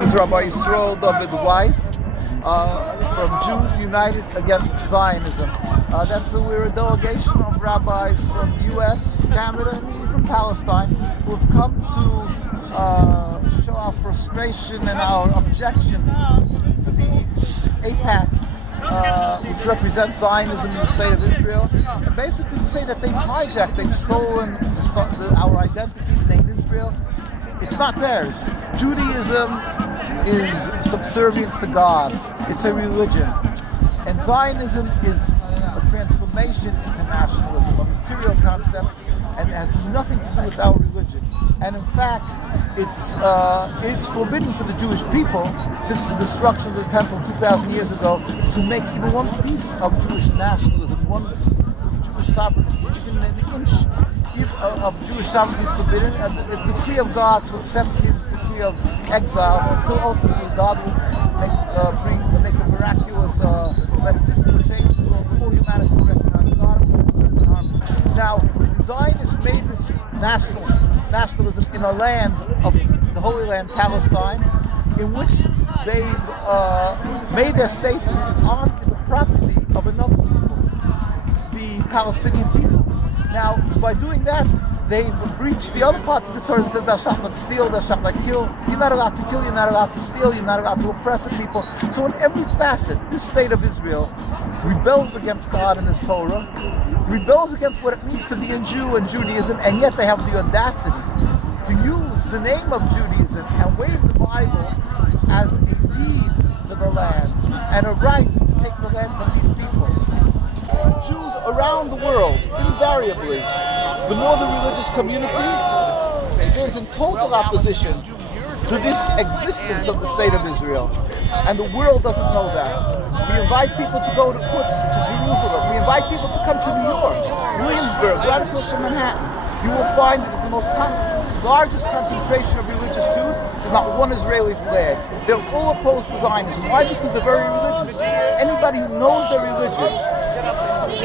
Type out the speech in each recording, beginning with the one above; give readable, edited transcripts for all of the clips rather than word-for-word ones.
This is Rabbi Weiss from Jews United Against Zionism. We're a delegation of rabbis from the U.S., Canada, and even from Palestine who have come to show our frustration and our objection to the AIPAC, which represents Zionism in the state of Israel, and basically to say that they've hijacked, they've stolen our identity, the name Israel. It's not theirs. Judaism is subservience to God. It's a religion. And Zionism is a transformation into nationalism, a material concept, and it has nothing to do with our religion. And in fact, it's forbidden for the Jewish people, since the destruction of the temple 2,000 years ago, to make even one piece of Jewish nationalism, one Jewish sovereignty, even an inch of Jewish sovereignty is forbidden. And the decree of God to accept His decree of exile until ultimately God will make a miraculous metaphysical change in the world for humanity to recognize God and serve in harmony. Now, the Zionists made this nationalism in a land of the Holy Land, Palestine, in which they've made their state on the property of another people, the Palestinian people. Now, by doing that, they've breached the other parts of the Torah that says thou shalt not steal, thou shalt not kill. You're not allowed to kill, you're not allowed to steal, you're not allowed to oppress a people. So in every facet, this state of Israel rebels against God and His Torah, rebels against what it means to be a Jew and Judaism, and yet they have the audacity to use the name of Judaism and wave the Bible as a deed to the land and a right to take the land from these people. Jews around the world, invariably, the more the religious community stands in total opposition to this existence of the state of Israel. And the world doesn't know that. We invite people to go to Quds, to Jerusalem. We invite people to come to New York, Williamsburg, Grand Push, and Manhattan. You will find it is the largest concentration of religious Jews. There's not one Israeli flag. They're all opposed to Zionism. Why? Because they're very religious. Anybody who knows their religion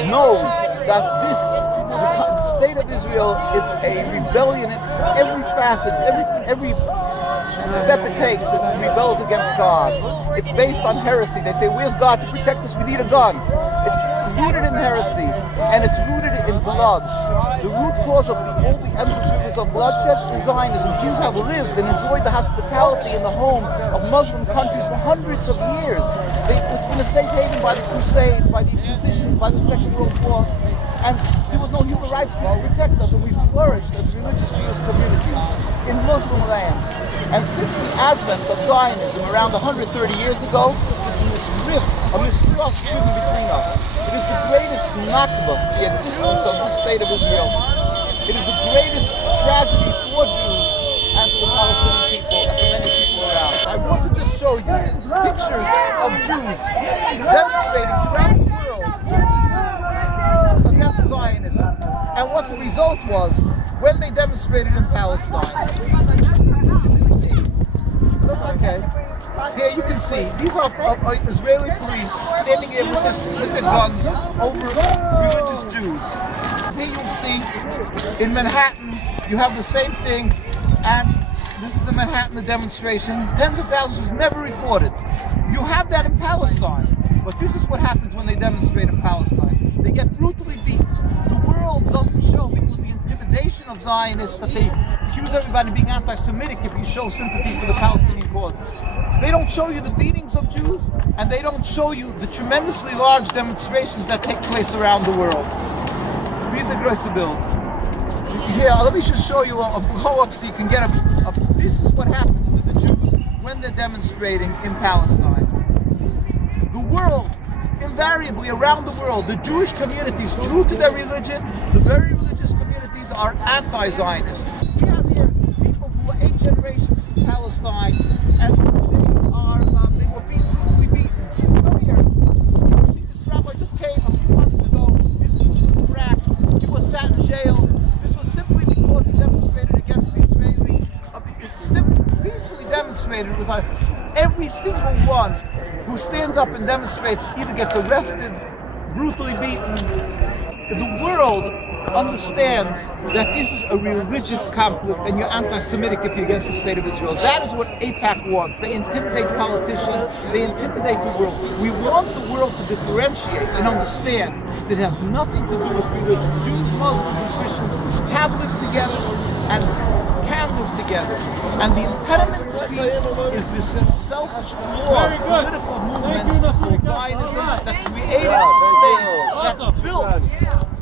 knows that the state of Israel is a rebellion in every facet, every step it takes, it rebels against God. It's based on heresy. They say, where's God to protect us? We need a gun. It's rooted in heresy, and it's rooted in blood. The root cause of all the endless rivers of bloodshed is Zionism. Jews have lived and enjoyed the hospitality in the home of Muslim countries for hundreds of years. It's been a safe haven by the Crusades, by the Inquisition, by the Second World War, and there was no human rights to protect us, and we flourished as religious Jewish communities in Muslim lands. And since the advent of Zionism around 130 years ago, there's been this rift, a mistrust driven between us. It is the greatest nakba, the existence of this state of Israel. It is the greatest tragedy for Jews and for the Palestinian people and for many people around. I want to just show you pictures of Jews demonstrating throughout the world against Zionism, and what the result was when they demonstrated in Palestine. Okay. Here you can see, these are Israeli police standing here with their guns over religious Jews. Here you'll see, in Manhattan, you have the same thing, and this is in Manhattan, the demonstration. Tens of thousands never reported. You have that in Palestine, but this is what happens when they demonstrate in Palestine. They get brutally beaten. The world doesn't show, because the intimidation of Zionists that they accuse everybody of being anti-Semitic if you show sympathy for the Palestinian cause. They don't show you the beatings of Jews, and they don't show you the tremendously large demonstrations that take place around the world. Here's the Größe bill. Here, let me just show you a blow-up so you can get this is what happens to the Jews when they're demonstrating in Palestine. The world, invariably around the world, the Jewish communities, true to their religion, the very religious communities are anti-Zionist. We have here people who are 8 generations from Palestine, and they were brutally beaten. Come here. You see, this rabbi just came a few months ago. His tooth was cracked. He was sat in jail. This was simply because he demonstrated against the Israeli. Peacefully demonstrated. With every single one who stands up and demonstrates either gets arrested, brutally beaten. The world understands that this is a religious conflict and you're anti-Semitic if you're against the state of Israel. That is what AIPAC wants. They intimidate politicians, they intimidate the world. We want the world to differentiate and understand that it has nothing to do with religion. Jews, Muslims, and Christians have lived together and can live together. And the impediment to peace is this selfish, flawed political movement called Zionism that created a state that's built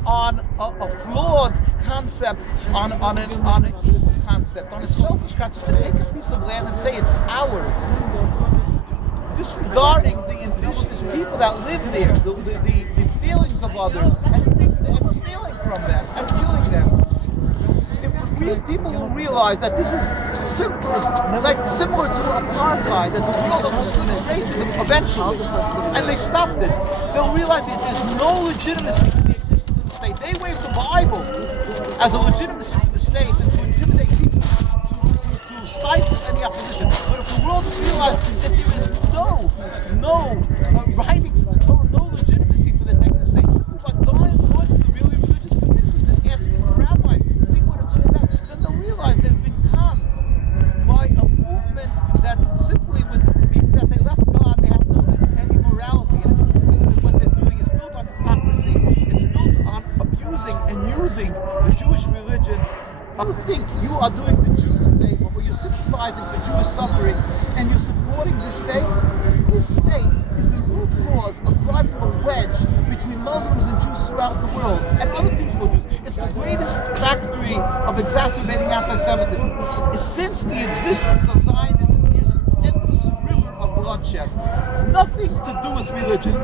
on a flawed concept, on an evil concept, on a selfish concept, to take a piece of land and say it's ours, disregarding the indigenous people that live there, the feelings of others, and stealing from them and killing them. If people will realize that this is similar to apartheid, that the world understands racism eventually, and they stopped it, they'll realize that there's no legitimacy to the existence of the state. They wave the Bible as a legitimacy for the state and to intimidate people, to stifle any opposition. But if the world realizes that there is no writings, no legitimacy for the Texas state, simply by going to the really religious communities and asking the rabbis, see what it's all about, then they'll realize they've been conned by a movement that's simply that they left God, they have no any morality, and what they're doing is built on hypocrisy, it's built on abusing and using the Jewish religion. You think you are doing the Jews a favor, or you're sympathizing for Jewish suffering, and you're supporting this state? This state is the root cause of driving a wedge between Muslims and Jews throughout the world, and other people Jews. It's the greatest factory of exacerbating anti-Semitism. Since the existence of Zionism, there's an endless river of bloodshed. Nothing to do with religion.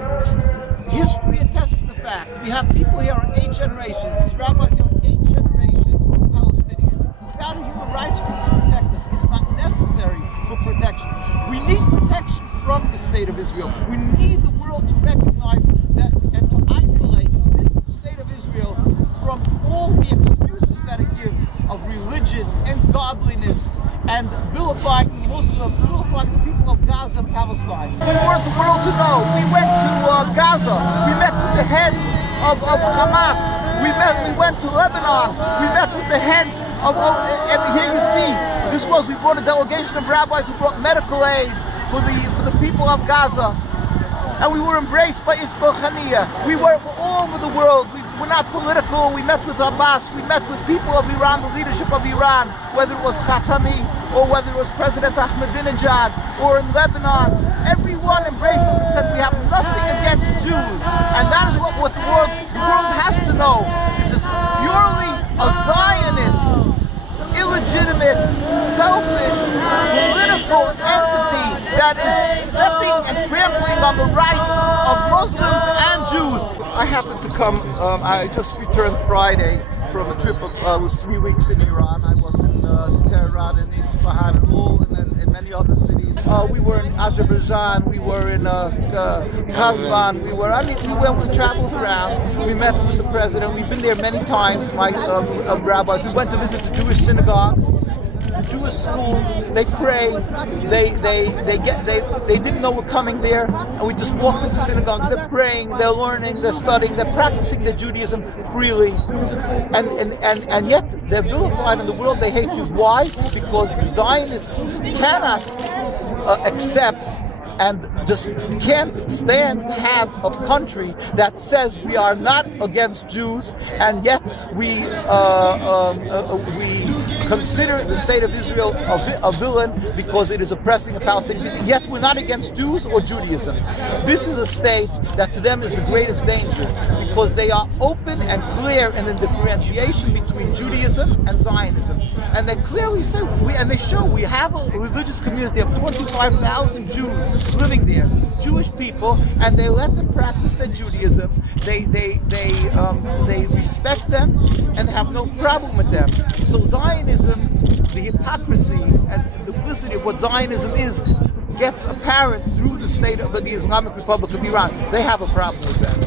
History attests to the fact. We have people here on 8 generations. These rabbis here on 8 generations Palestinian. Without a human rights group to protect us, it's not necessary for protection. We need protection from the state of Israel. We need the world to recognize that and to isolate this state of Israel from all the excuses that it gives of religion and godliness and vilifying the Muslims, vilifying the people of Gaza and Palestine. We want the world to know. We went to Gaza. We met with the heads of Hamas. We went to Lebanon. We met with the heads of, and here you see, we brought a delegation of rabbis who brought medical aid for the people of Gaza. And we were embraced by Ismail Haniyeh. We were all over the world. We're not political. We met with Abbas. We met with people of Iran, the leadership of Iran, whether it was Khatami or whether it was President Ahmadinejad or in Lebanon. Everyone embraced us and said we have nothing against Jews. And that is what the world has to know. This is purely a Zionist, illegitimate, selfish, political entity that is stepping and trampling on the rights of Muslims and Jews. I happened to come, I just returned Friday from a trip of, was 3 weeks in Iran. I was in Tehran and Isfahan and in many other cities. We were in Azerbaijan, we were in Kazan, we traveled around. We met with the president. We've been there many times, my rabbis. We went to visit the Jewish synagogues, the Jewish schools. They pray. They didn't know we're coming there, and we just walked into synagogues. They're praying, they're learning, they're studying, they're practicing their Judaism freely, and yet they're vilified in the world. They hate Jews. Why? Because Zionists cannot accept and just can't stand to have a country that says we are not against Jews, and yet we consider the state of Israel a villain because it is oppressing a Palestinian. Yet we're not against Jews or Judaism. This is a state that to them is the greatest danger because they are open and clear in the differentiation between Judaism and Zionism. And they clearly say, and they show we have a religious community of 25,000 Jews living there, Jewish people, and they let them practice their Judaism. They respect them and have no problem with them. So Zionism, the hypocrisy and the duplicity of what Zionism is, gets apparent through the state of the Islamic Republic of Iran. They have a problem with that.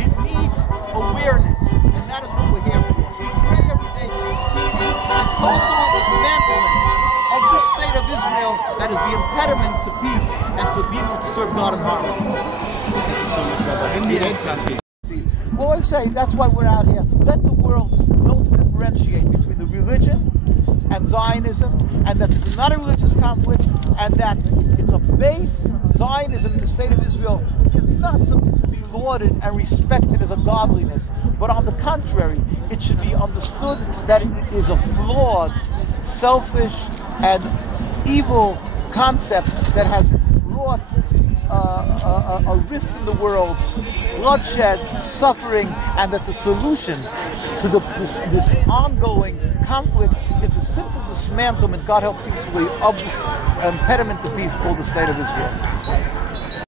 It needs awareness, and that is what we're here for. We pray every day for the speedy and total dismantling of the state of Israel that is the impediment to peace and to being able to serve God in harmony. Thank you so much, Rabbi. Well, I say that's why we're out here. Let the world know to differentiate between the religion and Zionism, and that it's not a religious conflict, and that it's a base. Zionism in the state of Israel is not something to be lauded and respected as a godliness, but on the contrary, it should be understood that it is a flawed, selfish, and evil concept that has brought a rift in the world, bloodshed, suffering, and that the solution to this ongoing conflict is the simple dismantlement, God help peacefully, of this impediment to peace called the State of Israel.